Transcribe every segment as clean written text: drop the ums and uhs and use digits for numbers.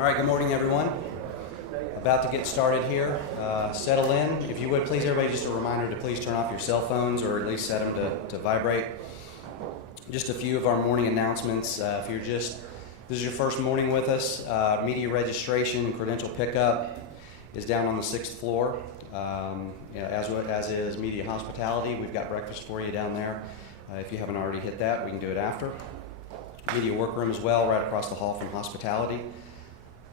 All right, good morning, everyone. About to get started here. Settle in. If you would, please, everybody, just a reminder to please turn off your cell phones or at least set them to vibrate. Just a few of our morning announcements. This is your first morning with us, media registration and credential pickup is down on the 6th floor. As is media hospitality. We've got breakfast for you down there. If you haven't already hit that, we can do it after. Media workroom as well, right across the hall from hospitality.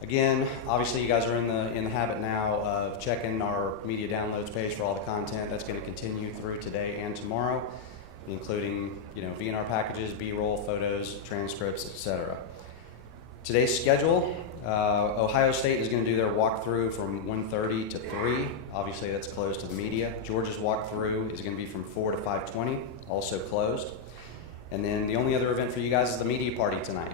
Again, obviously you guys are in the habit now of checking our media downloads page for all the content. That's going to continue through today and tomorrow, including V&R packages, B-roll, photos, transcripts, etc. Today's schedule: Ohio State is going to do their walkthrough from 1:30 to 3. Obviously, that's closed to the media. Georgia's walkthrough is going to be from 4 to 5:20, also closed. And then the only other event for you guys is the media party tonight.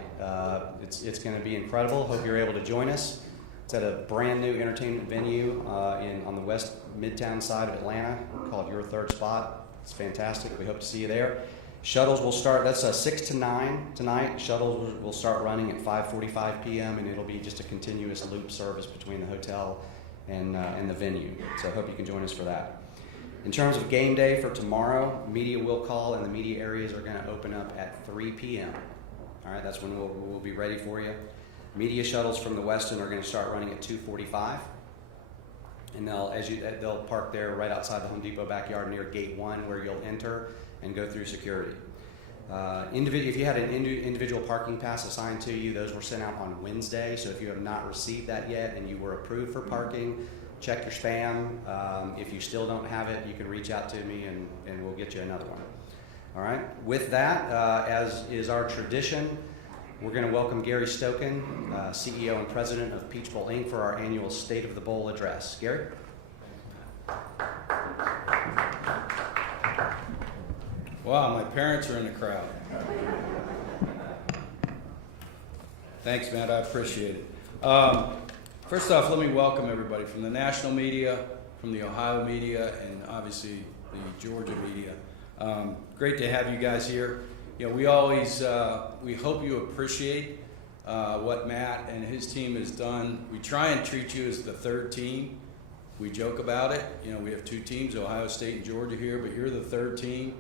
It's going to be incredible. Hope you're able to join us. It's at a brand new entertainment venue on the west midtown side of Atlanta called Your Third Spot. It's fantastic. We hope to see you there. Shuttles will start. That's 6 to 9 tonight. Shuttles will start running at 5:45 p.m. and it'll be just a continuous loop service between the hotel and the venue. So I hope you can join us for that. In terms of game day for tomorrow, media will call and the media areas are going to open up at 3 p.m. All right, that's when we'll be ready for you. Media shuttles from the Westin are going to start running at 2:45, and they'll park there right outside the Home Depot backyard near Gate 1, where you'll enter and go through security. If you had an individual parking pass assigned to you, those were sent out on Wednesday. So if you have not received that yet and you were approved for parking, check your spam. If you still don't have it, you can reach out to me and we'll get you another one. All right. With that, as is our tradition, we're going to welcome Gary Stokan, CEO and President of Peach Bowl, Inc., for our annual State of the Bowl address. Gary? Wow, my parents are in the crowd. Thanks, man. I appreciate it. First off, let me welcome everybody from the national media, from the Ohio media, and obviously the Georgia media. Great to have you guys here. We always we hope you appreciate what Matt and his team has done. We try and treat you as the third team. We joke about it. We have two teams, Ohio State and Georgia here, but you're the third team.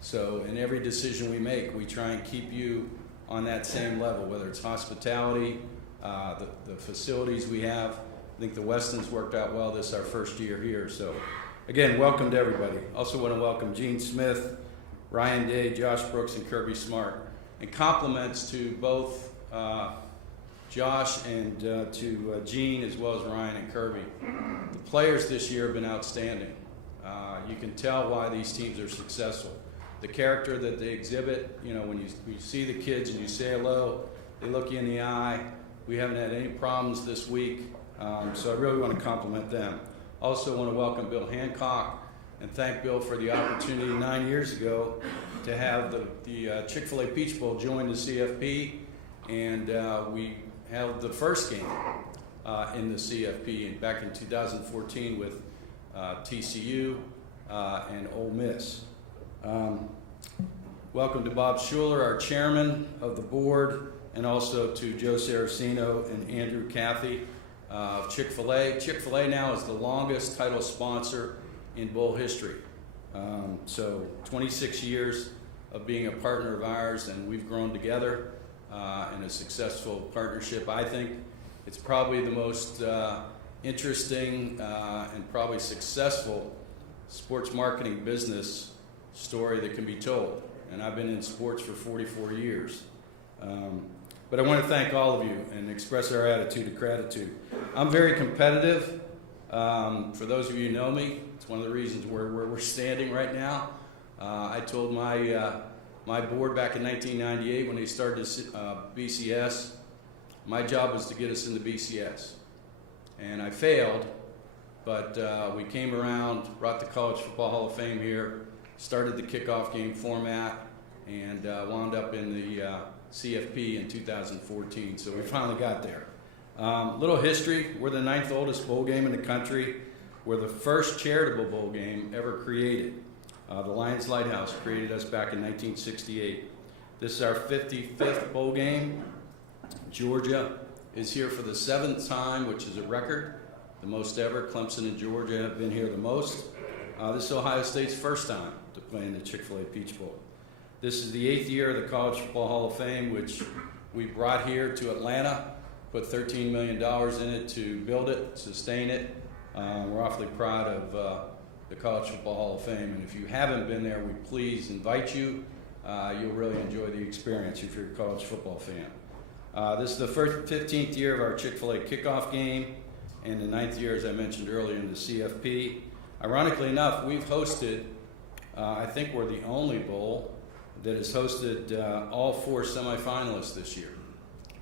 So in every decision we make, we try and keep you on that same level, whether it's hospitality, the facilities we have. I think the Westin's worked out well. This is our first year here. So again, welcome to everybody. Also want to welcome Gene Smith, Ryan Day, Josh Brooks, and Kirby Smart. And compliments to both Josh and to Gene, as well as Ryan and Kirby. The players this year have been outstanding. You can tell why these teams are successful. The character that they exhibit, when you see the kids and you say hello, they look you in the eye. We haven't had any problems this week, so I really want to compliment them. Also want to welcome Bill Hancock and thank Bill for the opportunity 9 years ago to have the Chick-फ़il-A Peach Bowl join the CFP, and we held the first game in the CFP back in 2014 with TCU and Ole Miss. Welcome to Bob Schuler, our chairman of the board, and also to Joe Saraceno and Andrew Cathy of Chick-fil-A. Chick-fil-A now is the longest title sponsor in bowl history. So 26 years of being a partner of ours, and we've grown together in a successful partnership. I think it's probably the most interesting and probably successful sports marketing business story that can be told. And I've been in sports for 44 years. But I want to thank all of you and express our attitude of gratitude. I'm very competitive. For those of you who know me, it's one of the reasons where we're standing right now. I told my board back in 1998 when they started BCS, my job was to get us into BCS. And I failed, but we came around, brought the College Football Hall of Fame here, started the kickoff game format, and wound up in the CFP in 2014. So we finally got there. Little history: we're the 9th oldest bowl game in the country. We're the first charitable bowl game ever created. The Lions Lighthouse created us back in 1968. This is our 55th bowl game. Georgia is here for the 7th time, which is a record, the most ever. Clemson and Georgia have been here the most. This is Ohio State's first time to play in the Chick-फ़il-A Peach Bowl. This is the 8th year of the College Football Hall of Fame, which we brought here to Atlanta, put $13 million in it to build it, sustain it. We're awfully proud of the College Football Hall of Fame, and if you haven't been there, we please invite you. You'll really enjoy the experience if you're a college football fan. This is the 15th year of our Chick-fil-A kickoff game, and the 9th year, as I mentioned earlier, in the CFP. Ironically enough, we've hosted, I think we're the only bowl that has hosted all 4 semifinalists this year.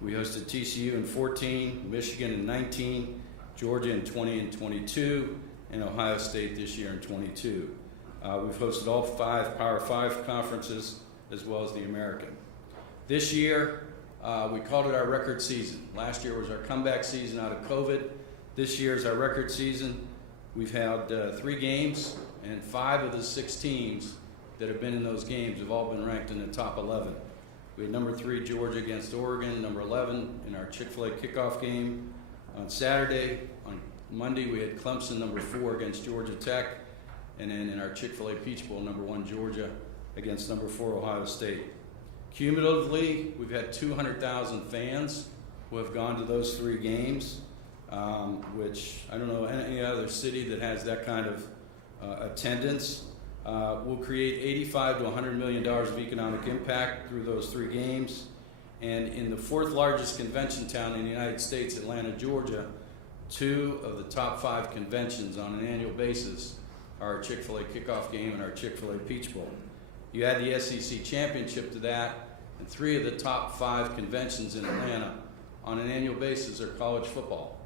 We hosted TCU in 14, Michigan in 19, Georgia in 20 and 22, and Ohio State this year in 22. We've hosted all 5 Power 5 conferences, as well as the American. This year, we called it our record season. Last year was our comeback season out of COVID. This year is our record season. We've had 3 games, and 5 of the 6 teams that have been in those games have all been ranked in the top 11. We had number 3 Georgia against Oregon, number 11 in our Chick-fil-A kickoff game on Saturday. On Monday, we had Clemson, number 4 against Georgia Tech, and then in our Chick-fil-A Peach Bowl, number 1 Georgia against number 4 Ohio State. Cumulatively, we've had 200,000 fans who have gone to those 3 games, which I don't know any other city that has that kind of attendance. We'll create $85 to $100 million of economic impact through those 3 games. And in the 4th largest convention town in the United States, Atlanta, Georgia, 2 of the top 5 conventions on an annual basis are our Chick-fil-A kickoff game and our Chick-fil-A Peach Bowl. You add the SEC championship to that, and 3 of the top 5 conventions in Atlanta on an annual basis are college football.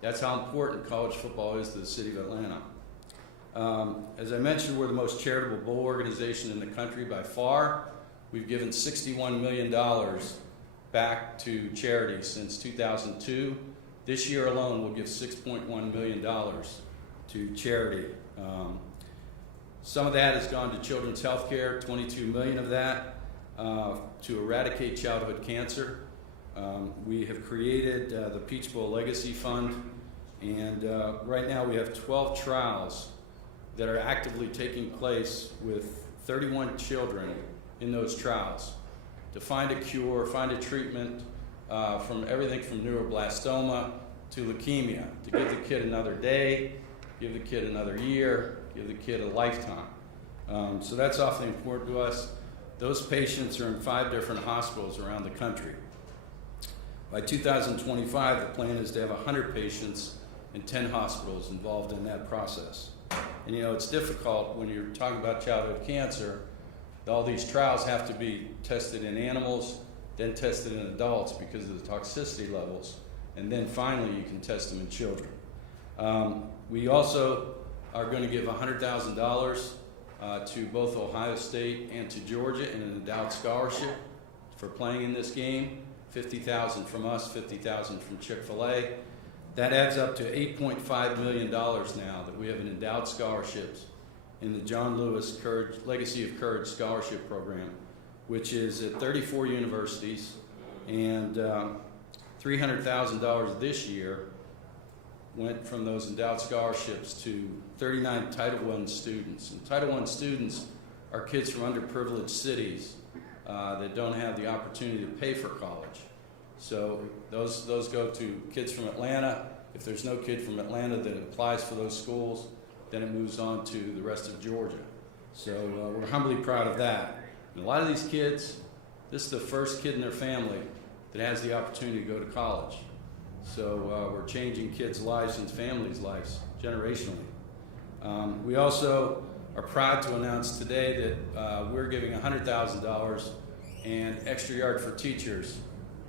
That's how important college football is to the city of Atlanta. As I mentioned, we're the most charitable bowl organization in the country by far. We've given $61 million back to charity since 2002. This year alone, we'll give $6.1 million to charity. Some of that has gone to children's health care, $22 million of that, to eradicate childhood cancer. We have created the Peach Bowl Legacy Fund, and right now we have 12 trials that are actively taking place with 31 children in those trials to find a cure, find a treatment from everything from neuroblastoma to leukemia, to give the kid another day, give the kid another year, give the kid a lifetime. So that's awfully important to us. Those patients are in 5 different hospitals around the country. By 2025, the plan is to have 100 patients in 10 hospitals involved in that process. And you know, it's difficult when you're talking about childhood cancer. All these trials have to be tested in animals, then tested in adults because of the toxicity levels, and then finally you can test them in children. We also are going to give $100,000 to both Ohio State and to Georgia in an endowed scholarship for playing in this game. $50,000 from us, $50,000 from Chick-fil-A. That adds up to $8.5 million now that we have in endowed scholarships in the John Lewis Legacy of Courage Scholarship Program, which is at 34 universities, and $300,000 this year went from those endowed scholarships to 39 Title I students. And Title I students are kids from underprivileged cities that don't have the opportunity to pay for college. So those go to kids from Atlanta. If there's no kid from Atlanta that applies for those schools, then it moves on to the rest of Georgia. So we're humbly proud of that. And a lot of these kids, this is the first kid in their family that has the opportunity to go to college. So we're changing kids' lives and families' lives generationally. We also are proud to announce today that we're giving $100,000 and extra yard for teachers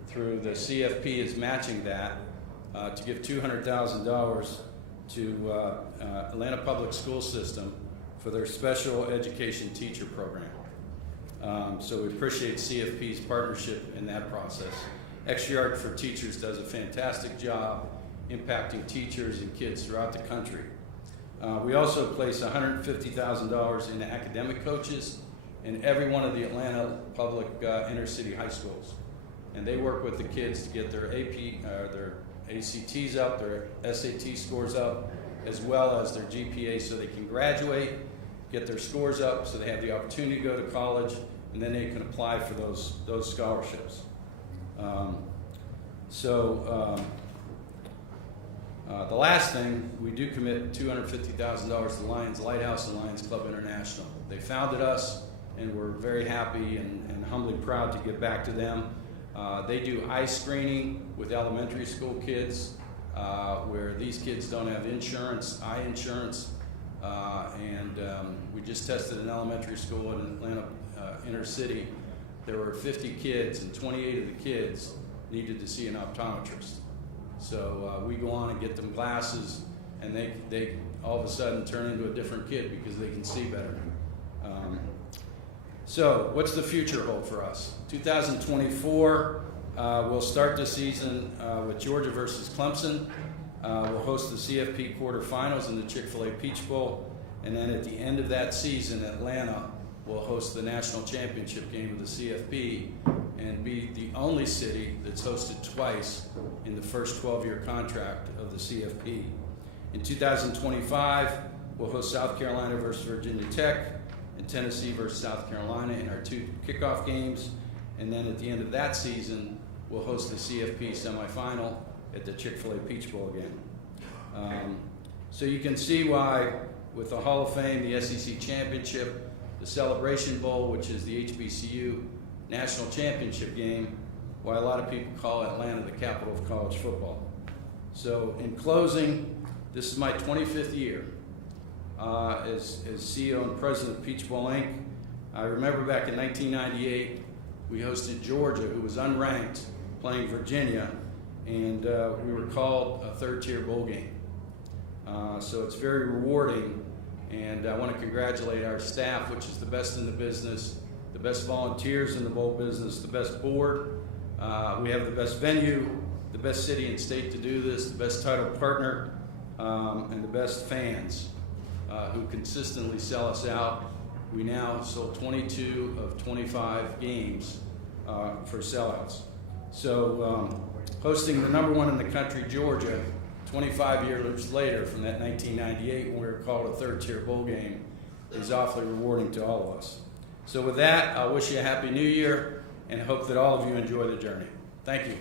through the CFP is matching that to give $200,000 to Atlanta Public School System for their special education teacher program. So we appreciate CFP's partnership in that process. Extra Yard for Teachers does a fantastic job impacting teachers and kids throughout the country. We also place $150,000 in academic coaches in every one of the Atlanta public inner city high schools. and they work with the kids to get their their ACTs up, their SAT scores up, as well as their GPA, so they can graduate, get their scores up, so they have the opportunity to go to college, and then they can apply for those scholarships. The last thing, we do commit $250,000 to Lions Lighthouse and Lions Club International. They founded us, and we're very happy and humbly proud to give back to them. They do eye screening with elementary school kids, where these kids don't have insurance, eye insurance, and we just tested an elementary school in Atlanta inner city. There were 50 kids, and 28 of the kids needed to see an optometrist. So we go on and get them glasses, and they all of a sudden turn into a different kid because they can see better. So what's the future hold for us? 2024, we'll start the season with Georgia versus Clemson. We'll host the CFP quarterfinals in the Chick-फ़il-A Peach Bowl. And then at the end of that season, Atlanta will host the national championship game with the CFP and be the only city that's hosted twice in the first 12-year contract of the CFP. In 2025, we'll host South Carolina versus Virginia Tech and Tennessee versus South Carolina in our 2 kickoff games. And then at the end of that season, we'll host the CFP semifinal at the Chick-फ़il-A Peach Bowl again. So you can see why, with the Hall of Fame, the SEC Championship, the Celebration Bowl, which is the HBCU National Championship game, why a lot of people call Atlanta the capital of college football. So in closing, this is my 25th year as CEO and president of Peach Bowl, Inc. I remember back in 1998, we hosted Georgia, who was unranked, playing Virginia, and we were called a third-tier bowl game. So it's very rewarding, and I want to congratulate our staff, which is the best in the business, the best volunteers in the bowl business, the best board. We have the best venue, the best city and state to do this, the best title partner, and the best fans who consistently sell us out. We now sold 22 of 25 games for sellouts. So hosting the #1 in the country, Georgia, 25 years later from that 1998 when we were called a third-tier bowl game, is awfully rewarding to all of us. So with that, I wish you a Happy New Year and hope that all of you enjoy the journey. Thank you.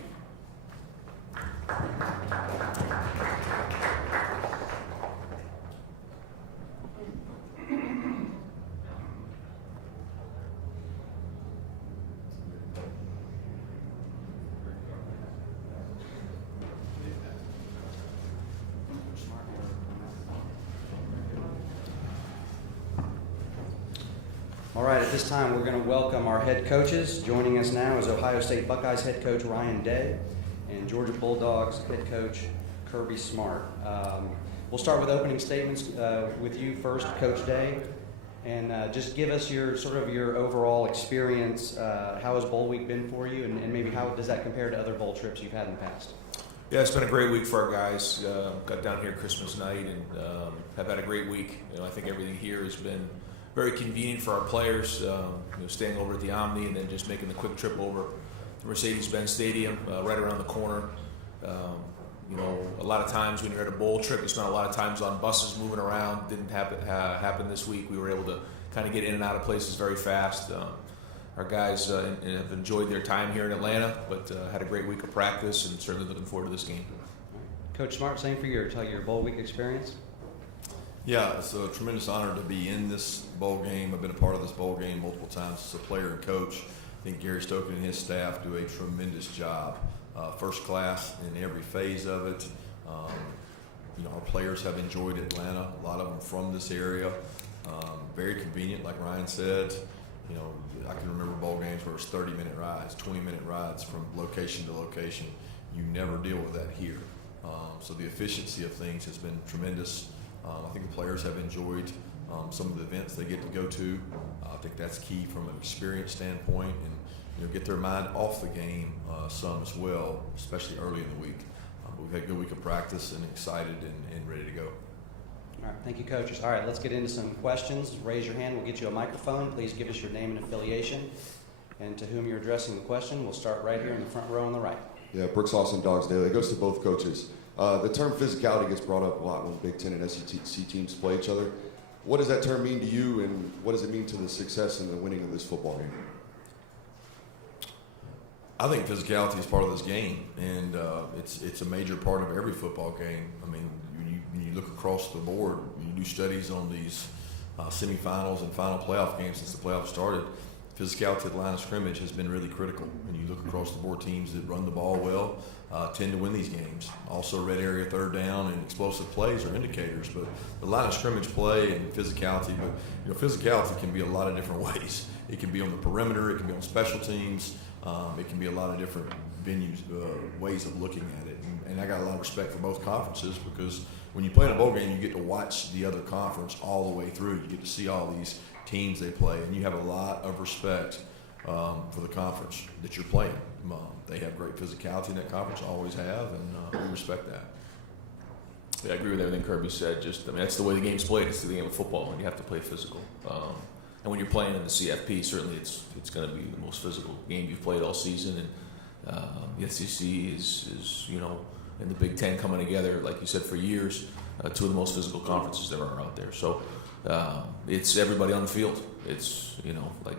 All right, at this time, we're going to welcome our head coaches. Joining us now is Ohio State Buckeyes head coach Ryan Day and Georgia Bulldogs head coach Kirby Smart. We'll start with opening statements with you first, Coach Day, and just give us your overall experience. How has Bowl Week been for you, and maybe how does that compare to other bowl trips you've had in the past? Yeah, it's been a great week for our guys. Got down here Christmas night and have had a great week. I think everything here has been very convenient for our players, staying over at the Omni and then just making the quick trip over to Mercedes-Benz Stadium, right around the corner. A lot of times when you're at a bowl trip, it's not a lot of times on buses moving around. Didn't happen this week. We were able to kind of get in and out of places very fast. Our guys have enjoyed their time here in Atlanta, but had a great week of practice and certainly looking forward to this game. Coach Smart, same for your Bowl Week experience? Yeah, it's a tremendous honor to be in this bowl game. I've been a part of this bowl game multiple times as a player and coach. I think Gary Stoken and his staff do a tremendous job. First class in every phase of it. Our players have enjoyed Atlanta, a lot of them from this area. Very convenient, like Ryan said. I can remember bowl games where it's 30-minute rides, 20-minute rides from location to location. You never deal with that here. So the efficiency of things has been tremendous. I think the players have enjoyed some of the events they get to go to. I think that's key from an experience standpoint, and get their mind off the game some as well, especially early in the week. But we've had a good week of practice and excited and ready to go. All right, thank you, coaches. All right, let's get into some questions. Raise your hand. We'll get you a microphone. Please give us your name and affiliation. and to whom you're addressing the question. We'll start right here in the front row on the right. Yeah, Brooks Austin, Dogs Daily. It goes to both coaches. The term physicality gets brought up a lot when Big Ten and SEC teams play each other. What does that term mean to you, and what does it mean to the success and the winning of this football game? I think physicality is part of this game, and it's a major part of every football game. I mean, when you look across the board, you do studies on these semifinals and final playoff games since the playoffs started. Physicality at the line of scrimmage has been really critical. When you look across the board, teams that run the ball well tend to win these games. Also, red area third down and explosive plays are indicators, but the line of scrimmage play and physicality. But physicality can be a lot of different ways. It can be on the perimeter. It can be on special teams. It can be a lot of different venues, ways of looking at it. And I got a lot of respect for both conferences, because when you play in a bowl game, you get to watch the other conference all the way through. You get to see all these teams they play, and you have a lot of respect for the conference that you're playing. They have great physicality in that conference, always have, and we respect that. Yeah, I agree with everything Kirby said. That's the way the game's played. It's the game of football, and you have to play physical. And when you're playing in the CFP, certainly it's going to be the most physical game you've played all season. And the SEC is and the Big Ten coming together, like you said, for years, two of the most physical conferences there are out there. So it's everybody on the field. It's like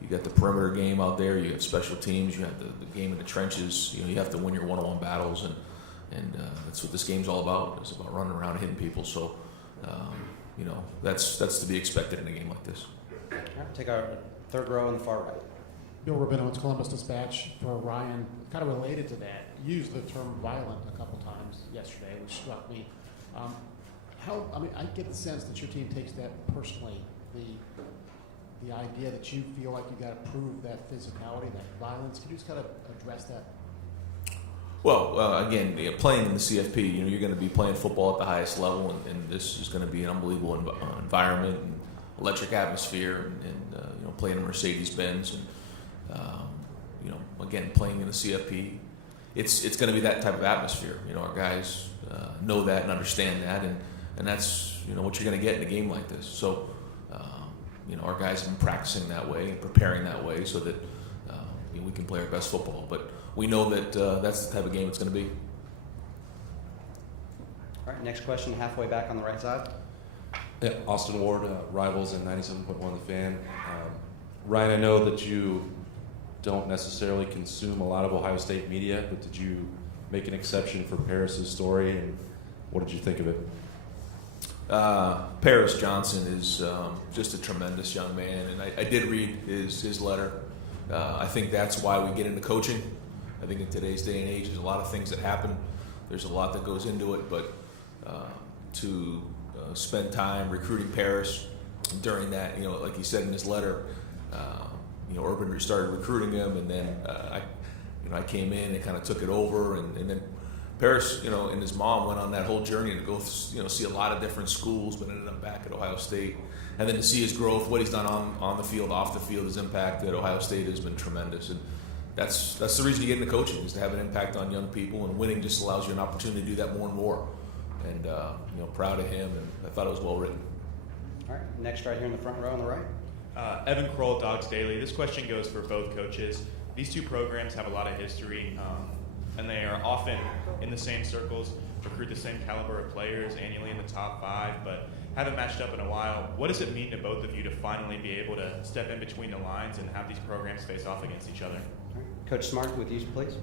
you got the perimeter game out there, you have special teams, you have the game in the trenches. You have to win your one-on-one battles, and that's what this game's all about. It's about running around and hitting people. So that's to be expected in a game like this. All right, take our third row on the far right. Bill Rabinowitz, Columbus Dispatch, for Ryan. Kind of related to that, you used the term violent a couple times yesterday, which struck me. I get the sense that your team takes that personally. The idea that you feel like you got to prove that physicality, that violence. Can you just kind of address that? Well, again, playing in the CFP, you're going to be playing football at the highest level, and this is going to be an unbelievable environment, and electric atmosphere, and playing in Mercedes-Benz, and again, playing in the CFP, it's going to be that type of atmosphere. Our guys know that and understand that, and that's what you're going to get in a game like this. So, our guys have been practicing that way and preparing that way so that we can play our best football. But we know that that's the type of game it's going to be. All right, next question, halfway back on the right side. Yeah, Austin Ward, Rivals and 97.1 The Fan. Ryan, I know that you don't necessarily consume a lot of Ohio State media, but did you make an exception for Paris's story, and what did you think of it? Paris Johnson is just a tremendous young man, and I did read his letter. I think that's why we get into coaching. I think in today's day and age, there's a lot of things that happen. There's a lot that goes into it, but to spend time recruiting Paris during that, like he said in his letter, Urban started recruiting him, and then I came in and kind of took it over, and then Paris, and his mom went on that whole journey to go, see a lot of different schools, but ended up back at Ohio State. And then to see his growth, what he's done on the field, off the field, his impact at Ohio State has been tremendous. And that's the reason you get into coaching, is to have an impact on young people, and winning just allows you an opportunity to do that more and more. And, proud of him, and I thought it was well written. All right, next right here in the front row on the right. Evan Kroll, Dogs Daily. This question goes for both coaches. These two programs have a lot of history, and they are often in the same circles, recruit the same caliber of players annually in the top 5, but haven't matched up in a while. What does it mean to both of you to finally be able to step in between the lines and have these programs face off against each other? Coach Smart, with you, please.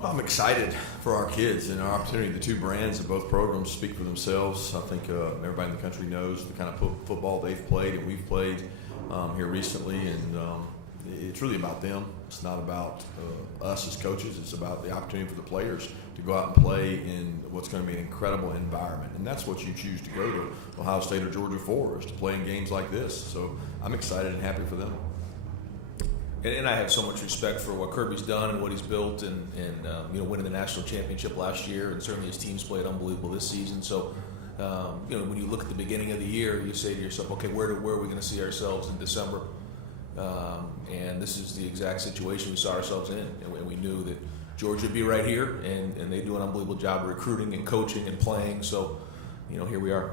Well, I'm excited for our kids and our opportunity. The two brands of both programs speak for themselves. I think everybody in the country knows the kind of football they've played and we've played here recently, and it's really about them. It's not about us as coaches. It's about the opportunity for the players to go out and play in what's going to be an incredible environment, and that's what you choose to go to Ohio State or Georgia for, is to play in games like this. So I'm excited and happy for them. And I have so much respect for what Kirby's done and what he's built, and winning the national championship last year, and certainly his team's played unbelievable this season. So, when you look at the beginning of the year, you say to yourself, okay, where are we going to see ourselves in December? And this is the exact situation we saw ourselves in, and we knew that Georgia would be right here, and they do an unbelievable job of recruiting and coaching and playing. So, here we are.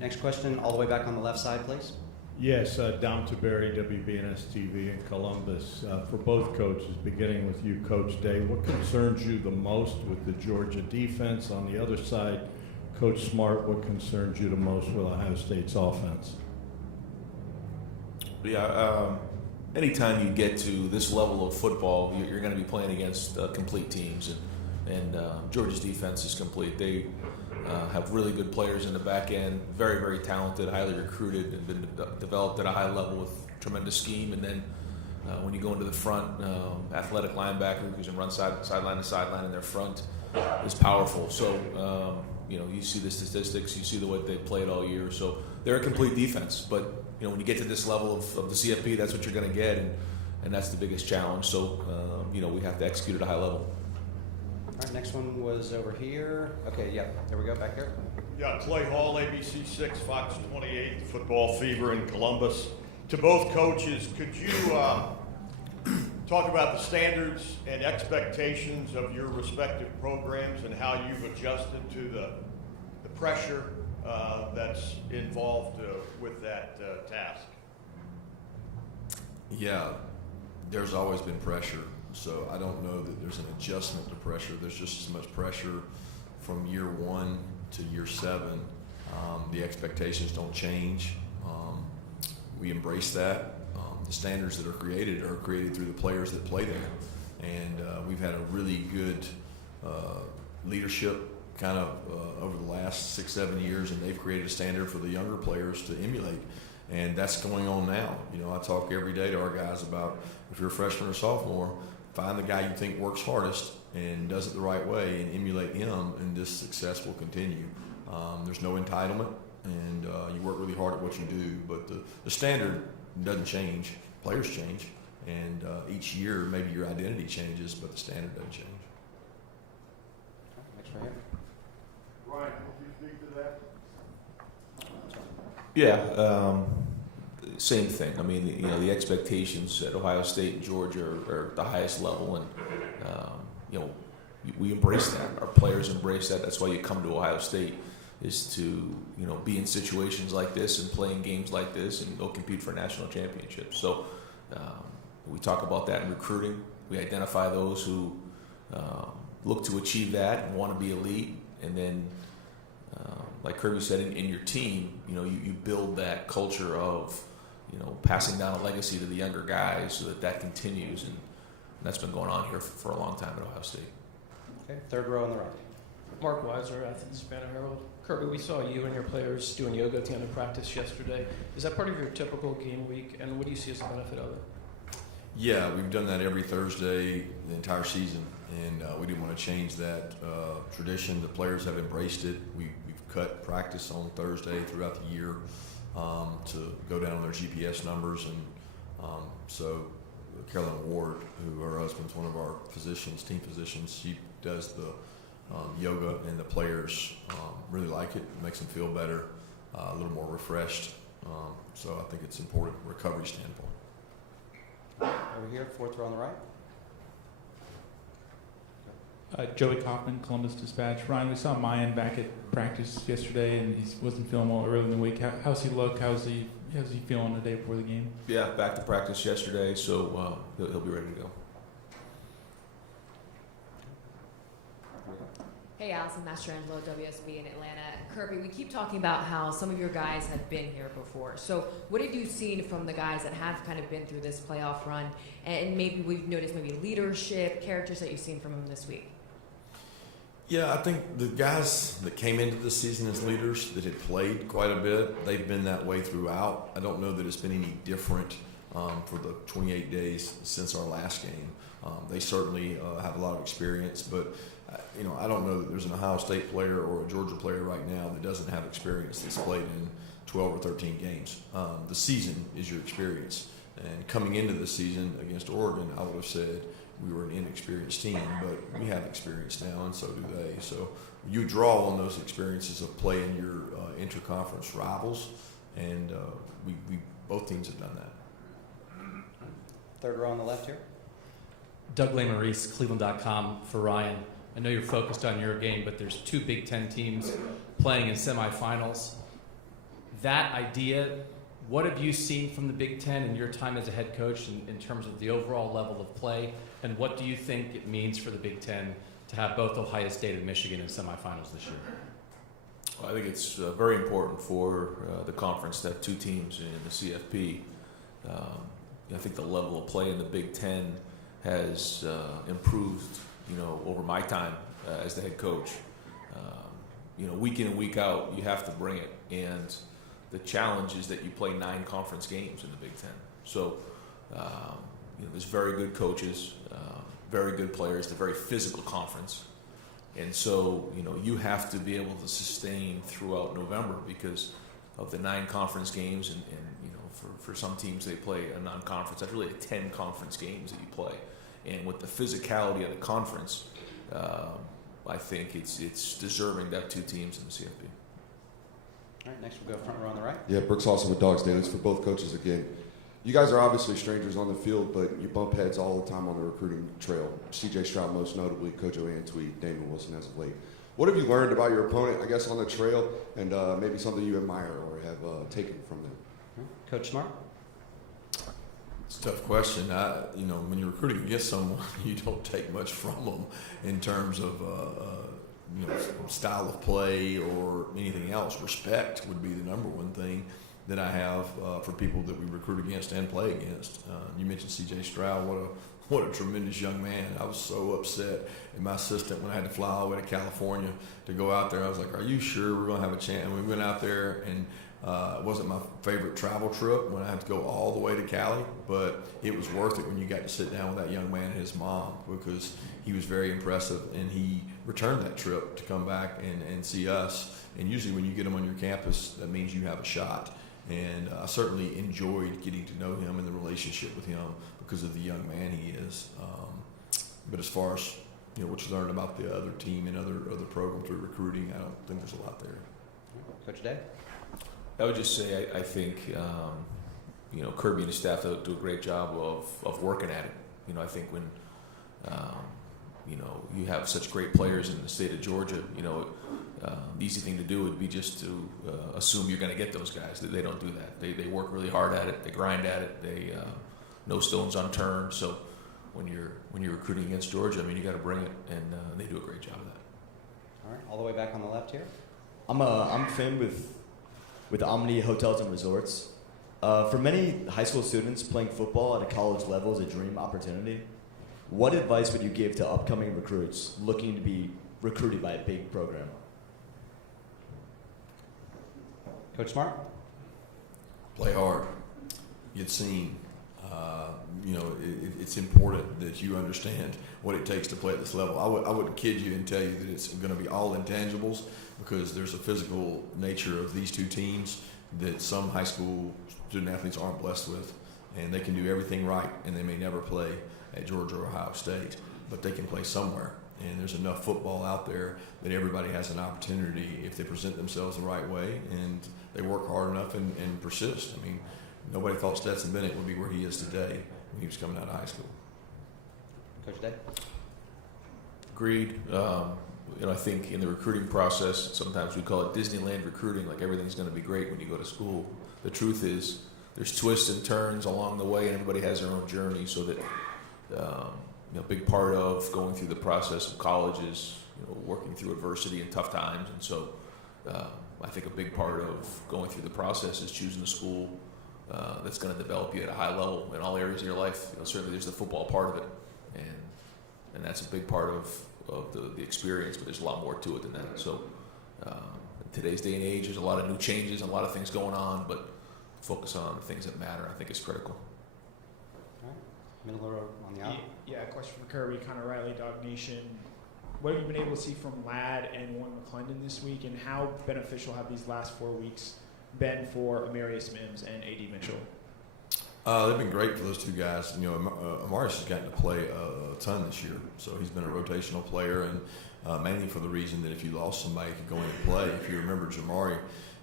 Next question, all the way back on the left side, please. Yes, Dom Taberry, WBNS TV in Columbus. For both coaches, beginning with you, Coach Day, what concerns you the most with the Georgia defense? On the other side, Coach Smart, what concerns you the most with Ohio State's offense? Yeah, anytime you get to this level of football, you're going to be playing against complete teams, and Georgia's defense is complete. They have really good players in the back end, very, very talented, highly recruited, and been developed at a high level with tremendous scheme. And then when you go into the front, athletic linebacker who can run sideline to sideline in their front is powerful. So, you see the statistics, you see the way they played all year. So they're a complete defense. But, when you get to this level of the CFP, that's what you're going to get, and that's the biggest challenge. So, we have to execute at a high level. All right, next one was over here. Okay, yeah, there we go, back here. Yeah, Clay Hall, ABC 6, Fox 28, Football Fever in Columbus. To both coaches, could you talk about the standards and expectations of your respective programs and how you've adjusted to the pressure that's involved with that task? Yeah, there's always been pressure. So I don't know that there's an adjustment to pressure. There's just as much pressure from year 1 to year 7. The expectations don't change. We embrace that. The standards that are created through the players that play there. And we've had a really good leadership kind of over the last 6-7 years, and they've created a standard for the younger players to emulate. And that's going on now. I talk every day to our guys about, if you're a freshman or sophomore, find the guy you think works hardest and does it the right way and emulate him, and this success will continue. There's no entitlement, and you work really hard at what you do, but the standard doesn't change. Players change, and each year maybe your identity changes, but the standard doesn't change. Next right here. Ryan, would you speak to that? Yeah, same thing. I mean, the expectations at Ohio State and Georgia are the highest level, and we embrace that. Our players embrace that. That's why you come to Ohio State, is to be in situations like this and playing games like this and go compete for national championships. So we talk about that in recruiting. We identify those who look to achieve that and want to be elite, and then like Kirby said, in your team, you build that culture of passing down a legacy to the younger guys so that continues, and that's been going on here for a long time at Ohio State. Okay, third row on the right. Mark Weiser, Athens Banner Herald. Kirby, we saw you and your players doing yoga at the end of practice yesterday. Is that part of your typical game week, and what do you see as the benefit of it? Yeah, we've done that every Thursday the entire season, and we didn't want to change that tradition. The players have embraced it. We've cut practice on Thursday throughout the year to go down on their GPS numbers, and so Carolyn Ward, who her husband's one of our physicians, team physicians, she does the yoga, and the players really like it. It makes them feel better, a little more refreshed. So I think it's important from a recovery standpoint. Over here, fourth row on the right. Joey Kaufman, Columbus Dispatch. Ryan, we saw Mayan back at practice yesterday, and he wasn't feeling well early in the week. How's he look? How's he feeling the day before the game? Yeah, back to practice yesterday, so he'll be ready to go. Hey, Allison Mastrangelo, WSB in Atlanta. Kirby, we keep talking about how some of your guys have been here before. So what have you seen from the guys that have kind of been through this playoff run? And maybe we've noticed maybe leadership, characters that you've seen from them this week. Yeah, I think the guys that came into the season as leaders that had played quite a bit, they've been that way throughout. I don't know that it's been any different for the 28 days since our last game. They certainly have a lot of experience, but I don't know that there's an Ohio State player or a Georgia player right now that doesn't have experience that's played in 12 or 13 games. The season is your experience. And coming into the season against Oregon, I would have said we were an inexperienced team, but we have experience now, and so do they. So you draw on those experiences of playing your interconference rivals, and we both teams have done that. Third row on the left here. Doug Lesmerises, Cleveland.com for Ryan. I know you're focused on your game, but there's 2 Big Ten teams playing in semifinals. That idea what have you seen from the Big Ten in your time as a head coach in terms of the overall level of play? And what do you think it means for the Big Ten to have both Ohio State and Michigan in semifinals this year? Well, I think it's very important for the conference to have two teams in the CFP. I think the level of play in the Big Ten has improved, over my time as the head coach. Week in and week out, you have to bring it. And the challenge is that you play 9 conference games in the Big Ten. So, there's very good coaches, very good players. It's a very physical conference. And so, you have to be able to sustain throughout November because of the 9 conference games. And for some teams, they play a non-conference. That's really 10 conference games that you play. And with the physicality of the conference, I think it's deserving to have 2 teams in the CFP. All right, next we'll go front row on the right. Yeah, Brooks Austin with Dogs Daily. It's for both coaches again. You guys are obviously strangers on the field, but you bump heads all the time on the recruiting trail. C.J. Stroud most notably, Coach Joanne Tweed, Damian Wilson as of late. What have you learned about your opponent, I guess, on the trail, and maybe something you admire or have taken from them? Coach Smart? It's a tough question. When you're recruiting against someone, you don't take much from them in terms of style of play or anything else. Respect would be the number one thing that I have for people that we recruit against and play against. You mentioned C.J. Stroud. What a tremendous young man. I was so upset at my assistant when I had to fly all the way to California to go out there. I was like, are you sure we're going to have a chance? And we went out there, and it wasn't my favorite travel trip when I had to go all the way to Cali, but it was worth it when you got to sit down with that young man and his mom, because he was very impressive, and he returned that trip to come back and see us. And usually when you get him on your campus, that means you have a shot. And I certainly enjoyed getting to know him and the relationship with him because of the young man he is. But as far as what you learn about the other team and other programs we're recruiting, I don't think there's a lot there. Coach Day? I would just say I think Kirby and his staff do a great job of working at it. I think when you have such great players in the state of Georgia, the easy thing to do would be just to assume you're going to get those guys. They don't do that. They work really hard at it. They grind at it. They no stones unturned. So when you're recruiting against Georgia, you got to bring it, and they do a great job of that. All right, all the way back on the left here. I'm Finn with Omni Hotels and Resorts. For many high school students, playing football at a college level is a dream opportunity. What advice would you give to upcoming recruits looking to be recruited by a big program? Coach Smart? Play hard. Get seen. It's important that you understand what it takes to play at this level. I wouldn't kid you and tell you that it's going to be all intangibles, because there's a physical nature of these 2 teams that some high school student athletes aren't blessed with, and they can do everything right, and they may never play at Georgia or Ohio State, but they can play somewhere. And there's enough football out there that everybody has an opportunity if they present themselves the right way and they work hard enough and persist. Nobody thought Stetson Bennett would be where he is today when he was coming out of high school. Coach Day? Agreed. I think in the recruiting process, sometimes we call it Disneyland recruiting, like everything's going to be great when you go to school. The truth is there's twists and turns along the way, and everybody has their own journey, so that a big part of going through the process of college is working through adversity and tough times. And so I think a big part of going through the process is choosing a school that's going to develop you at a high level in all areas of your life. Certainly there's the football part of it, and that's a big part of the experience, but there's a lot more to it than that. So in today's day and age, there's a lot of new changes and a lot of things going on, but focus on the things that matter, I think, is critical. All right, middle row on the aisle. Yeah, a question for Kirby, Connor Riley, Dog Nation. What have you been able to see from Ladd and Warren McClendon this week, and how beneficial have these last 4 weeks been for Amarius Mims and A.D. Mitchell? They've been great for those 2 guys. Amarius has gotten to play a ton this year, so he's been a rotational player, and mainly for the reason that if you lost somebody, you could go in and play. If you remember, Jamari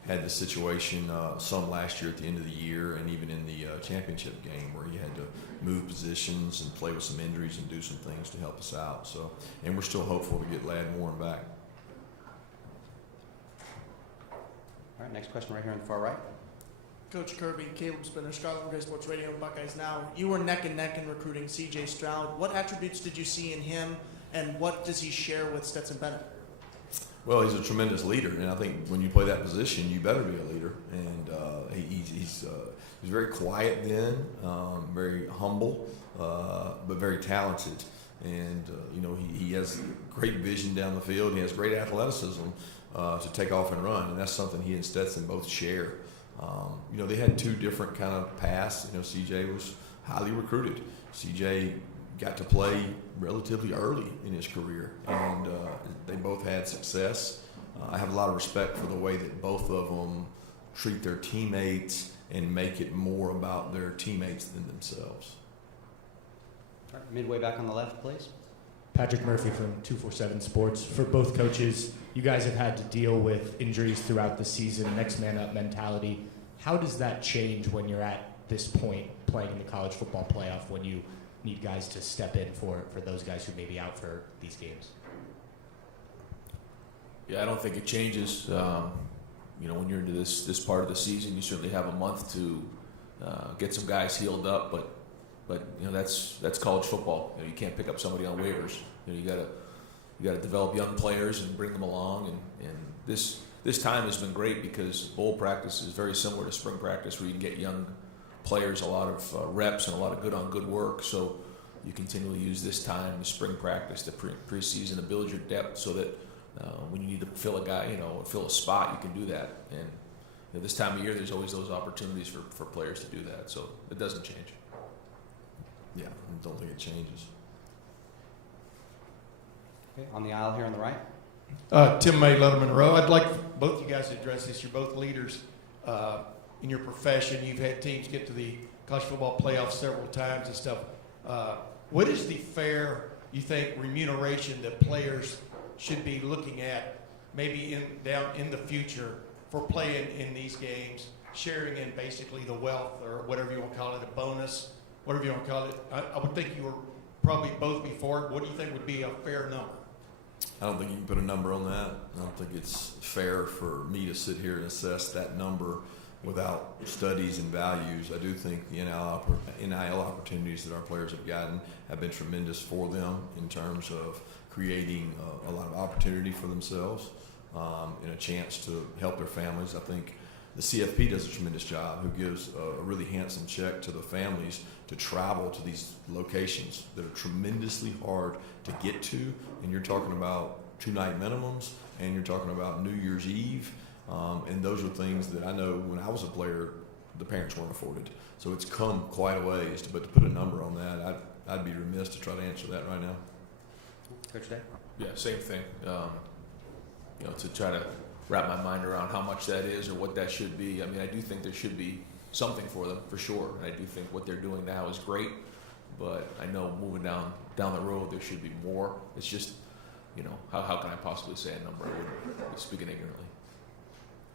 had this situation some last year at the end of the year, and even in the championship game, where he had to move positions and play with some injuries and do some things to help us out. So, and we're still hopeful to get Ladd and Warren back. All right, next question right here on the far right. Coach Kirby, Caleb Spinner, Scarlet and Gray Sports Radio, Buckeyes Now. You were neck and neck in recruiting C.J. Stroud. What attributes did you see in him, and what does he share with Stetson Bennett? Well, he's a tremendous leader, and I think when you play that position, you better be a leader. And he's very quiet then, very humble, but very talented. And he has great vision down the field. He has great athleticism to take off and run, and that's something he and Stetson both share. They had two different kind of paths. CJ was highly recruited. CJ got to play relatively early in his career, and they both had success. I have a lot of respect for the way that both of them treat their teammates and make it more about their teammates than themselves. All right, midway back on the left, please. Patrick Murphy from 247 Sports. For both coaches, you guys have had to deal with injuries throughout the season, next man up mentality. How does that change when you're at this point playing in the college football playoff, when you need guys to step in for those guys who may be out for these games? Yeah, I don't think it changes. When you're into this part of the season, you certainly have a month to get some guys healed up, but that's college football. You can't pick up somebody on waivers. You gotta develop young players and bring them along. And this time has been great because bowl practice is very similar to spring practice, where you can get young players a lot of reps and a lot of good work. So you continually use this time, the spring practice, the preseason, to build your depth, so that when you need to fill a guy, fill a spot, you can do that. And this time of year, there's always those opportunities for players to do that. So it doesn't change. Yeah, I don't think it changes. Okay, on the aisle here on the right. Tim May, Letterman Row. I'd like both you guys to address this. You're both leaders in your profession. You've had teams get to the college football playoffs several times and stuff. What is the fair, you think, remuneration that players should be looking at, maybe down in the future, for playing in these games, sharing in basically the wealth, or whatever you want to call it, a bonus, whatever you want to call it? I would think you were probably both before. What do you think would be a fair number? I don't think you can put a number on that. I don't think it's fair for me to sit here and assess that number without studies and values. I do think the NIL opportunities that our players have gotten have been tremendous for them in terms of creating a lot of opportunity for themselves and a chance to help their families. I think the CFP does a tremendous job, who gives a really handsome check to the families to travel to these locations that are tremendously hard to get to. And you're talking about 2-night minimums, and you're talking about New Year's Eve. And those are things that I know when I was a player, the parents weren't afforded. So it's come quite a ways. But to put a number on that, I'd be remiss to try to answer that right now. Coach Day? Yeah, same thing. To try to wrap my mind around how much that is or what that should be. I mean, I do think there should be something for them, for sure. And I do think what they're doing now is great. But I know moving down the road, there should be more. It's just, how can I possibly say a number? I wouldn't be speaking ignorantly.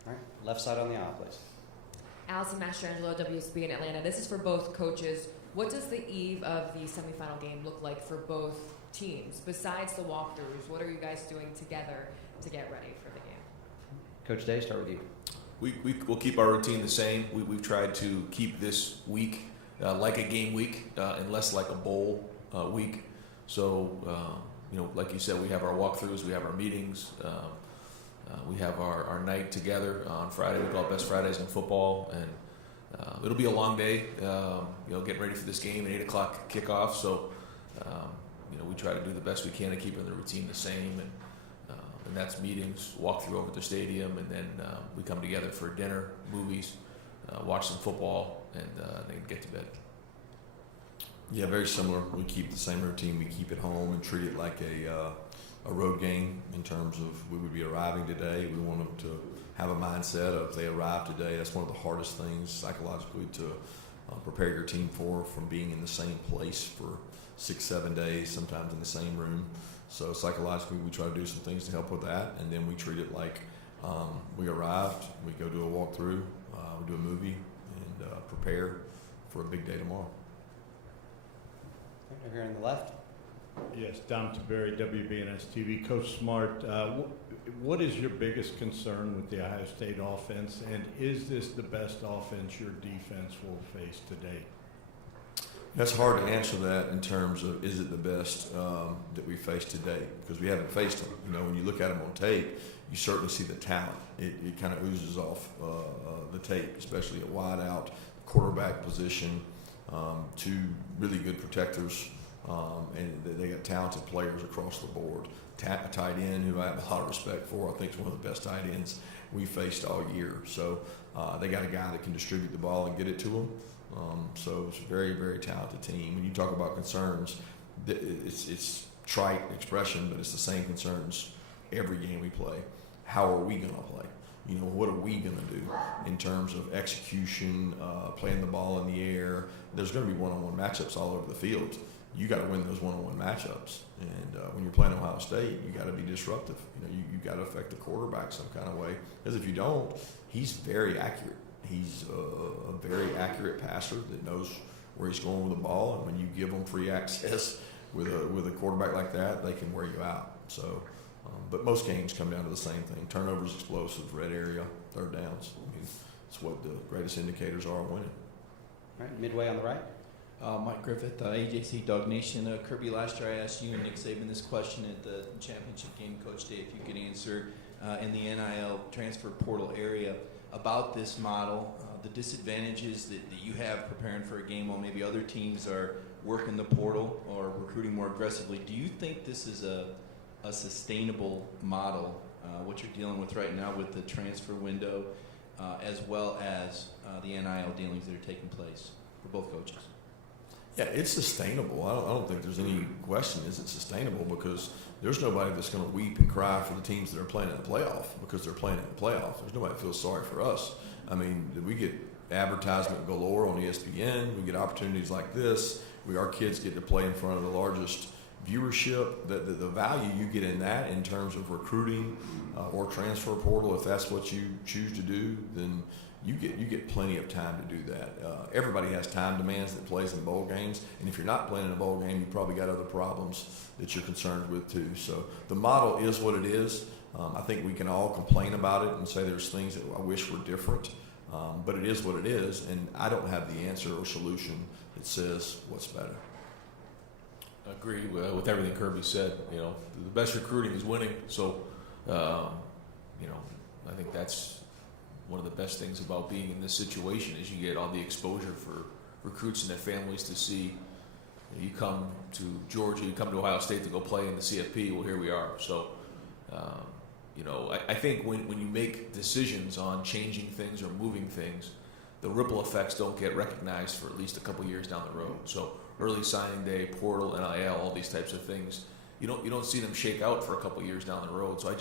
All right, left side on the aisle, please. Allison Mastrangelo, WSB in Atlanta. This is for both coaches. What does the eve of the semifinal game look like for both teams? Besides the walkthroughs, what are you guys doing together to get ready for the game? Coach Day, start with you. We'll keep our routine the same. We've tried to keep this week like a game week and less like a bowl week. So, like you said, we have our walkthroughs, we have our meetings, we have our night together on Friday. We call it Best Fridays in football, and it'll be a long day. Getting ready for this game at 8 o'clock kickoff. So, we try to do the best we can to keep the routine the same, and that's meetings, walk through over at the stadium, and then we come together for dinner, movies, watch some football, and then get to bed. Yeah, very similar. We keep the same routine. We keep it home and treat it like a road game in terms of we would be arriving today. We want them to have a mindset of they arrive today. That's one of the hardest things psychologically to prepare your team for, from being in the same place for 6-7 days, sometimes in the same room. So psychologically, we try to do some things to help with that, and then we treat it like we arrived, we go do a walkthrough, we do a movie, and prepare for a big day tomorrow. Over here on the left. Yes, Dom Taberry, WBNS TV. Coach Smart, what is your biggest concern with the Ohio State offense, and is this the best offense your defense will face today? That's hard to answer that in terms of is it the best that we faced today, because we haven't faced them. You know, when you look at them on tape, you certainly see the talent. It kind of oozes off the tape, especially at wide out, quarterback position, two really good protectors, and they got talented players across the board. A tight end who I have a lot of respect for. I think is one of the best tight ends we faced all year. So they got a guy that can distribute the ball and get it to them. So it's a very, very talented team. When you talk about concerns, it's trite expression, but it's the same concerns every game we play. How are we going to play? You know, what are we going to do in terms of execution, playing the ball in the air? There's going to be one-on-one matchups all over the field. You got to win those one-on-one matchups. And when you're playing Ohio State, you got to be disruptive. You know, you got to affect the quarterback some kind of way. Because if you don't, he's very accurate. He's a very accurate passer that knows where he's going with the ball. And when you give him free access with a quarterback like that, they can wear you out. So, but most games come down to the same thing: turnovers, explosive, red area, third downs. I mean, it's what the greatest indicators are of winning. All right, midway on the right. Mike Griffith, AJC Dog Nation. Kirby, last year I asked you and Nick Saban this question at the championship game, Coach Day, if you could answer in the NIL transfer portal area about this model, the disadvantages that you have preparing for a game while maybe other teams are working the portal or recruiting more aggressively. Do you think this is a sustainable model, what you're dealing with right now with the transfer window, as well as the NIL dealings that are taking place for both coaches? Yeah, it's sustainable. I don't think there's any question. Is it sustainable? Because there's nobody that's going to weep and cry for the teams that are playing in the playoff because they're playing in the playoff. There's nobody that feels sorry for us. I mean, we get advertisement galore on ESPN. We get opportunities like this. Our kids get to play in front of the largest viewership. The value you get in that in terms of recruiting or transfer portal, if that's what you choose to do, then you get plenty of time to do that. Everybody has time demands that plays in bowl games, and if you're not playing in a bowl game, you probably got other problems that you're concerned with too. So the model is what it is. I think we can all complain about it and say there's things that I wish were different, but it is what it is, and I don't have the answer or solution that says what's better. I agree with everything Kirby said. You know, the best recruiting is winning. So, you know, I think that's one of the best things about being in this situation is you get all the exposure for recruits and their families to see. You come to Georgia, you come to Ohio State to go play in the CFP. Well, here we are. So, you know, I think when you make decisions on changing things or moving things, the ripple effects don't get recognized for at least a couple years down the road. So early signing day, portal, NIL, all these types of things, you don't see them shake out for a couple years down the road. So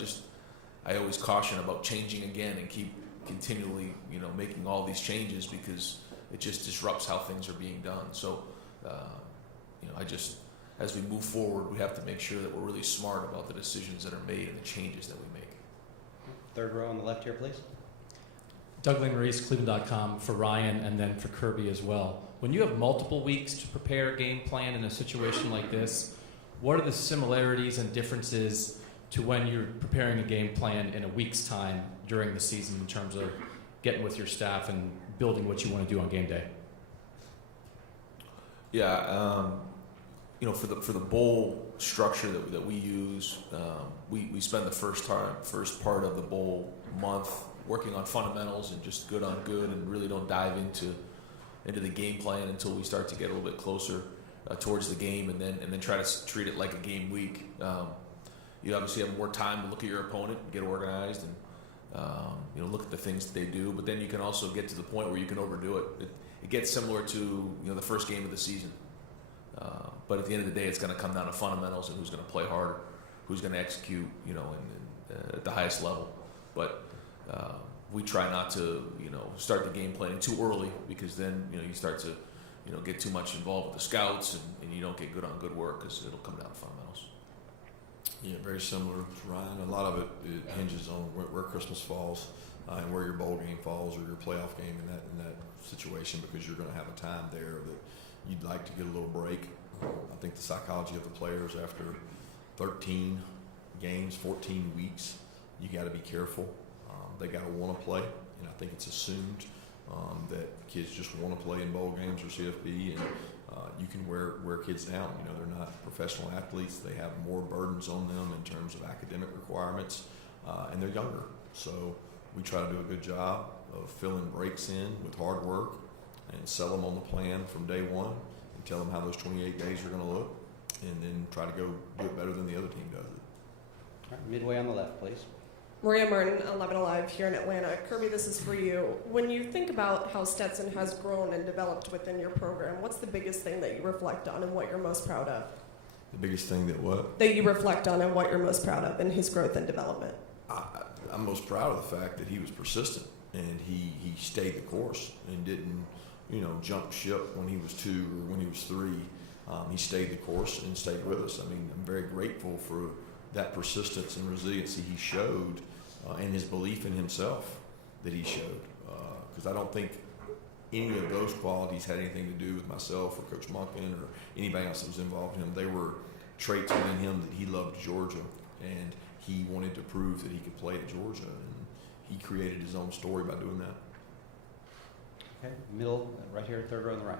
I always caution about changing again and keep continually, you know, making all these changes because it just disrupts how things are being done. So, you know, as we move forward, we have to make sure that we're really smart about the decisions that are made and the changes that we make. Third row on the left here, please. Doug Lane Maurice, Cleveland.com for Ryan and then for Kirby as well. When you have multiple weeks to prepare a game plan in a situation like this, what are the similarities and differences to when you're preparing a game plan in a week's time during the season in terms of getting with your staff and building what you want to do on game day? Yeah, you know, for the bowl structure that we use, we spend the first part of the bowl month working on fundamentals and just good on good, and really don't dive into the game plan until we start to get a little bit closer towards the game, and then try to treat it like a game week. You obviously have more time to look at your opponent and get organized and you know, look at the things that they do, but then you can also get to the point where you can overdo it. It gets similar to, you know, the first game of the season. But at the end of the day, it's going to come down to fundamentals and who's going to play harder, who's going to execute, you know, at the highest level. But we try not to, you know, start the game planning too early, because then, you know, you start to, you know, get too much involved with the scouts and you don't get good on good work because it'll come down to fundamentals. Yeah, very similar to Ryan. A lot of it hinges on where Christmas falls and where your bowl game falls or your playoff game in that situation, because you're going to have a time there that you'd like to get a little break. I think the psychology of the players after 13 games, 14 weeks, you got to be careful. They got to want to play, and I think it's assumed that kids just want to play in bowl games or CFB, and you can wear kids down. You know, they're not professional athletes. They have more burdens on them in terms of academic requirements, and they're younger. So we try to do a good job of filling breaks in with hard work and sell them on the plan from day one and tell them how those 28 days are going to look, and then try to go do it better than the other team does it. All right, midway on the left, please. Maria Martin, 11 Alive here in Atlanta. Kirby, this is for you. When you think about how Stetson has grown and developed within your program, what's the biggest thing that you reflect on and what you're most proud of? The biggest thing that what? That you reflect on and what you're most proud of in his growth and development. I'm most proud of the fact that he was persistent and he stayed the course and didn't, jump ship when he was 2 or when he was 3. He stayed the course and stayed with us. I mean, I'm very grateful for that persistence and resiliency he showed and his belief in himself that he showed. Because I don't think any of those qualities had anything to do with myself or Coach Monken or anybody else that was involved in him. They were traits within him that he loved Georgia, and he wanted to prove that he could play at Georgia, and he created his own story by doing that. Okay, middle, right here, third row on the right.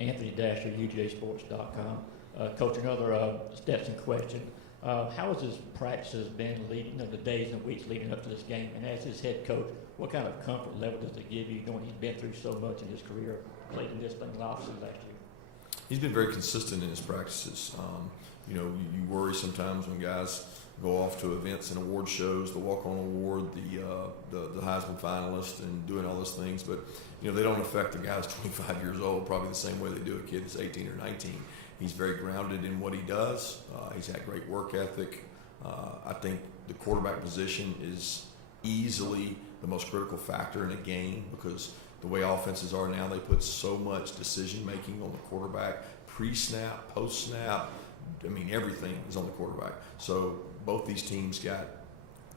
Anthony Dasher, UGAsports.com. Coach, another Stetson question. How has his practices been leading, the days and weeks leading up to this game? And as his head coach, what kind of comfort level does it give you knowing he's been through so much in his career, played in this thing last year? He's been very consistent in his practices. You worry sometimes when guys go off to events and award shows, the walk-on award, the Heisman finalist, and doing all those things. But they don't affect the guy who's 25 years old probably the same way they do a kid that's 18 or 19. He's very grounded in what he does. He's had great work ethic. I think the quarterback position is easily the most critical factor in a game because the way offenses are now, they put so much decision-making on the quarterback, pre-snap, post-snap. I mean, everything is on the quarterback. So both these teams got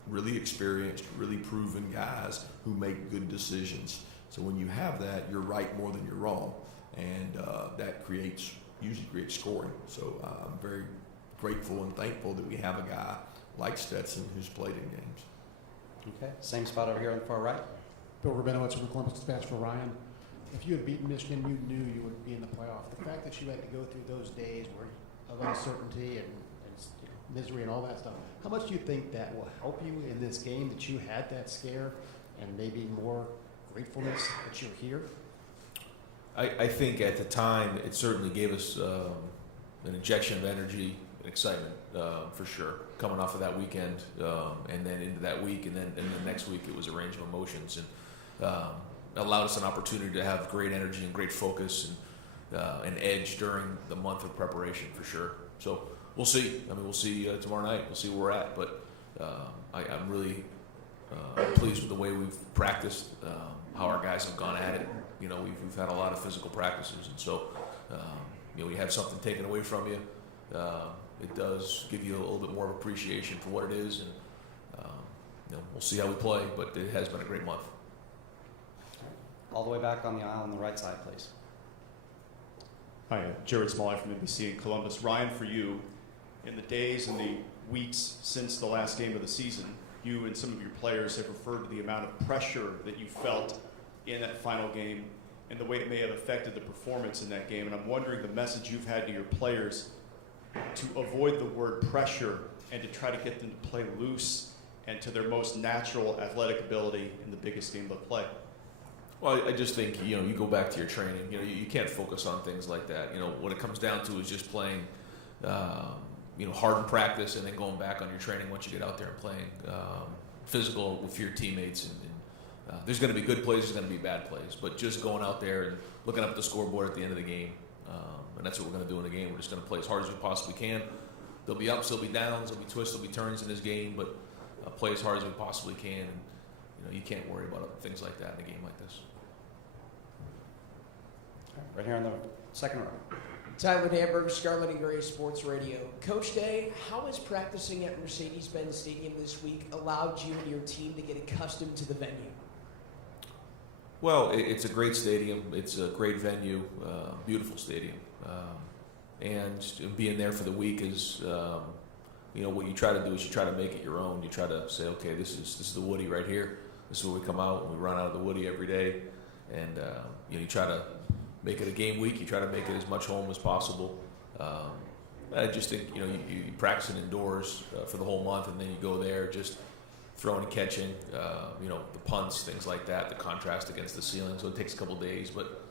really experienced, really proven guys who make good decisions. So when you have that, you're right more than you're wrong. And that usually creates scoring. So I'm very grateful and thankful that we have a guy like Stetson who's played in games. Okay, same spot over here on the far right. Bill Rabinowitz from the Columbus Dispatch for Ryan. If you had beaten Michigan, you knew you would be in the playoff. The fact that you had to go through those days of uncertainty and misery and all that stuff, how much do you think that will help you in this game, that you had that scare and maybe more gratefulness that you're here? I think at the time it certainly gave us an injection of energy and excitement for sure, coming off of that weekend and then into that week, and then the next week it was a range of emotions, and allowed us an opportunity to have great energy and great focus and an edge during the month of preparation for sure. So we'll see. I mean, we'll see tomorrow night. We'll see where we're at, but I'm really pleased with the way we've practiced, how our guys have gone at it. We've had a lot of physical practices, and so you have something taken away from you. It does give you a little bit more of appreciation for what it is, and we'll see how we play. But it has been a great month. All the way back on the aisle on the right side, please. Hi, Jared Smalley from NBC in Columbus. Ryan, for you, in the days and the weeks since the last game of the season, you and some of your players have referred to the amount of pressure that you felt in that final game and the way it may have affected the performance in that game. And I'm wondering the message you've had to your players to avoid the word pressure and to try to get them to play loose and to their most natural athletic ability in the biggest game they'll play. Well, I just think, you go back to your training. You can't focus on things like that. What it comes down to is just playing, hard in practice and then going back on your training once you get out there and playing physical with your teammates. And there's going to be good plays, there's going to be bad plays. But just going out there and looking up at the scoreboard at the end of the game, and that's what we're going to do in the game. We're just going to play as hard as we possibly can. There'll be ups, there'll be downs, there'll be twists, there'll be turns in this game, but play as hard as we possibly can. And, you can't worry about things like that in a game like this. Right here on the second row. Tyler Danberg, Scarlet and Gray Sports Radio. Coach Day, how has practicing at Mercedes-Benz Stadium this week allowed you and your team to get accustomed to the venue? Well, it's a great stadium. It's a great venue, beautiful stadium. and being there for the week is, what you try to do is you try to make it your own. You try to say, okay, this is the Woody right here. This is where we come out and we run out of the Woody every day, and you try to make it a game week. You try to make it as much home as possible. I just think you practice it indoors for the whole month, and then you go there just throwing and catching, the punts, things like that, the contrast against the ceiling. So it takes a couple days, but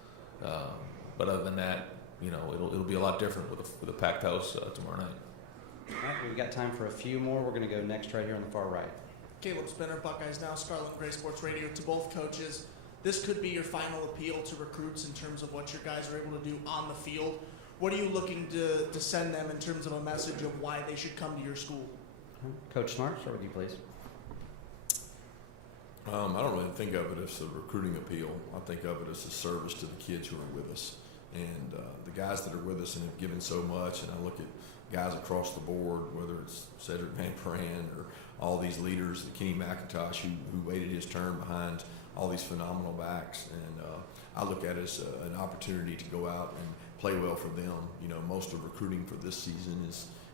other than that, it'll be a lot different with a packed house tomorrow night. All right, we've got time for a few more. We're going to go next right here on the far right. Caleb Spinner, Buckeyes Now, Scarlet and Gray Sports Radio. To both coaches, this could be your final appeal to recruits in terms of what your guys are able to do on the field. What are you looking to send them in terms of a message of why they should come to your school? Coach Smart, start with you, please. I don't really think of it as a recruiting appeal. I think of it as a service to the kids who are with us. And the guys that are with us and have given so much, and I look at guys across the board, whether it's Cedric Van Pran or all these leaders, Kenny McIntosh, who waited his turn behind all these phenomenal backs. And I look at it as an opportunity to go out and play well for them. Most of recruiting for this season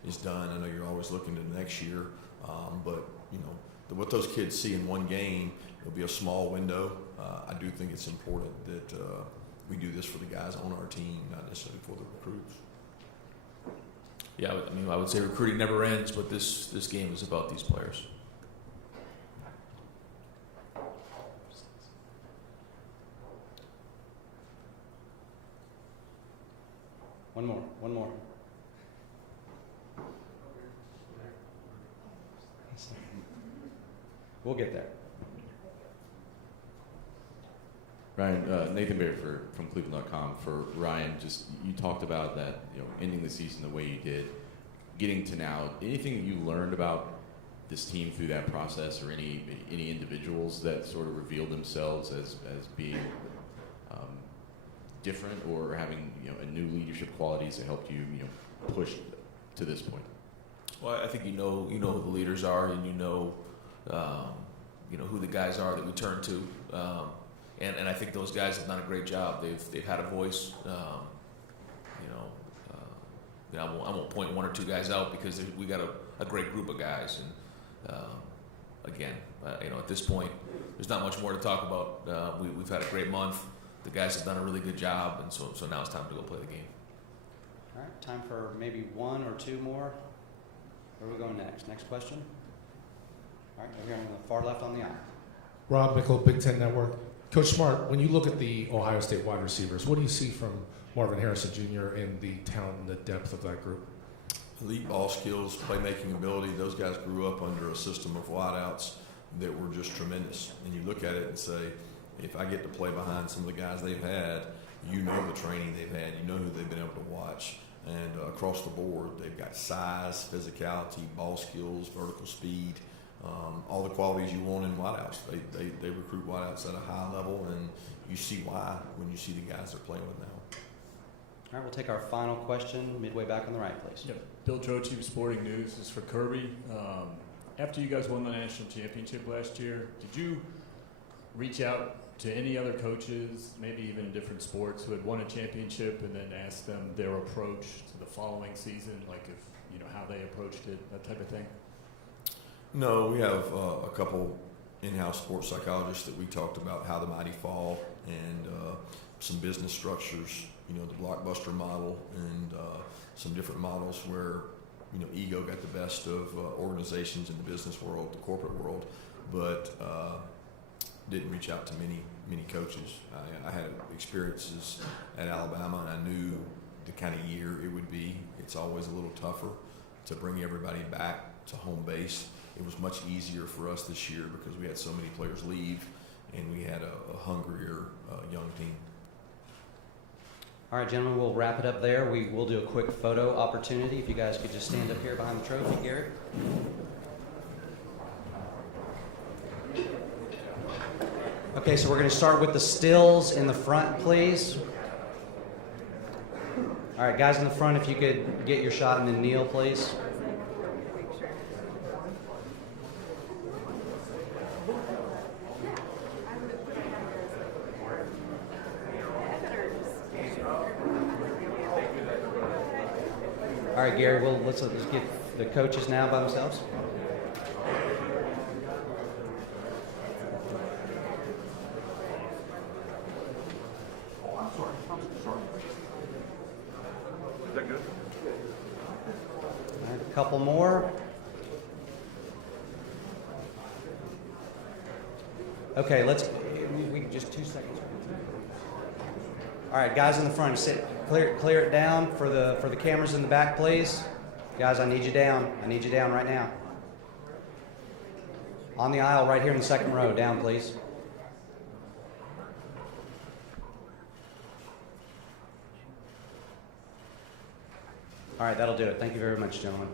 is done. I know you're always looking to next year, but what those kids see in one game, it'll be a small window. I do think it's important that we do this for the guys on our team, not necessarily for the recruits. Yeah, I would say recruiting never ends, but this game is about these players. One more. We'll get there. Ryan, Nathan Baird from Cleveland.com. For Ryan, just you talked about that, ending the season the way you did, getting to now. Anything that you learned about this team through that process, or any individuals that sort of revealed themselves as being different, or having a new leadership qualities that helped you push to this point? Well, I think you know who the leaders are, and who the guys are that we turn to. And I think those guys have done a great job. They've had a voice. I won't point one or two guys out because we got a great group of guys. And again, at this point, there's not much more to talk about. We've had a great month. The guys have done a really good job, and so now it's time to go play the game. All right, time for maybe one or two more. Where are we going next? Next question. All right, over here on the far left on the aisle. Rob Mickle, Big Ten Network. Coach Smart, when you look at the Ohio State wide receivers, what do you see from Marvin Harrison Jr. and the talent and the depth of that group? Elite ball skills, playmaking ability. Those guys grew up under a system of wideouts that were just tremendous. And you look at it and say, if I get to play behind some of the guys they've had, the training they've had, who they've been able to watch. And across the board, they've got size, physicality, ball skills, vertical speed, all the qualities you want in wideouts. They recruit wideouts at a high level, and you see why when you see the guys they're playing with now. All right, we'll take our final question midway back on the right, please. Yep. Bill Troche of Sporting News. This is for Kirby. After you guys won the national championship last year, did you reach out to any other coaches, maybe even in different sports, who had won a championship, and then ask them their approach to the following season, like if how they approached it, that type of thing? No, we have a couple in-house sports psychologists that we talked about how the mighty fall, and some business structures, the blockbuster model, and some different models where ego got the best of organizations in the business world, the corporate world, but didn't reach out to many coaches. I had experiences at Alabama, and I knew the kind of year it would be. It's always a little tougher to bring everybody back to home base. It was much easier for us this year because we had so many players leave, and we had a hungrier young team. All right, gentlemen, we'll wrap it up there. We will do a quick photo opportunity. If you guys could just stand up here behind the trophy, Gary. Okay, so we're going to start with the stills in the front, please. All right, guys in the front, if you could get your shot and then kneel, please. All right, Gary, well, let's get the coaches now by themselves. All right, a couple more. Okay, we just 2 seconds. All right, guys in the front, clear it down for the cameras in the back, please. Guys, I need you down. I need you down right now. On the aisle, right here in the second row, down, please. All right, that'll do it. Thank you very much, gentlemen.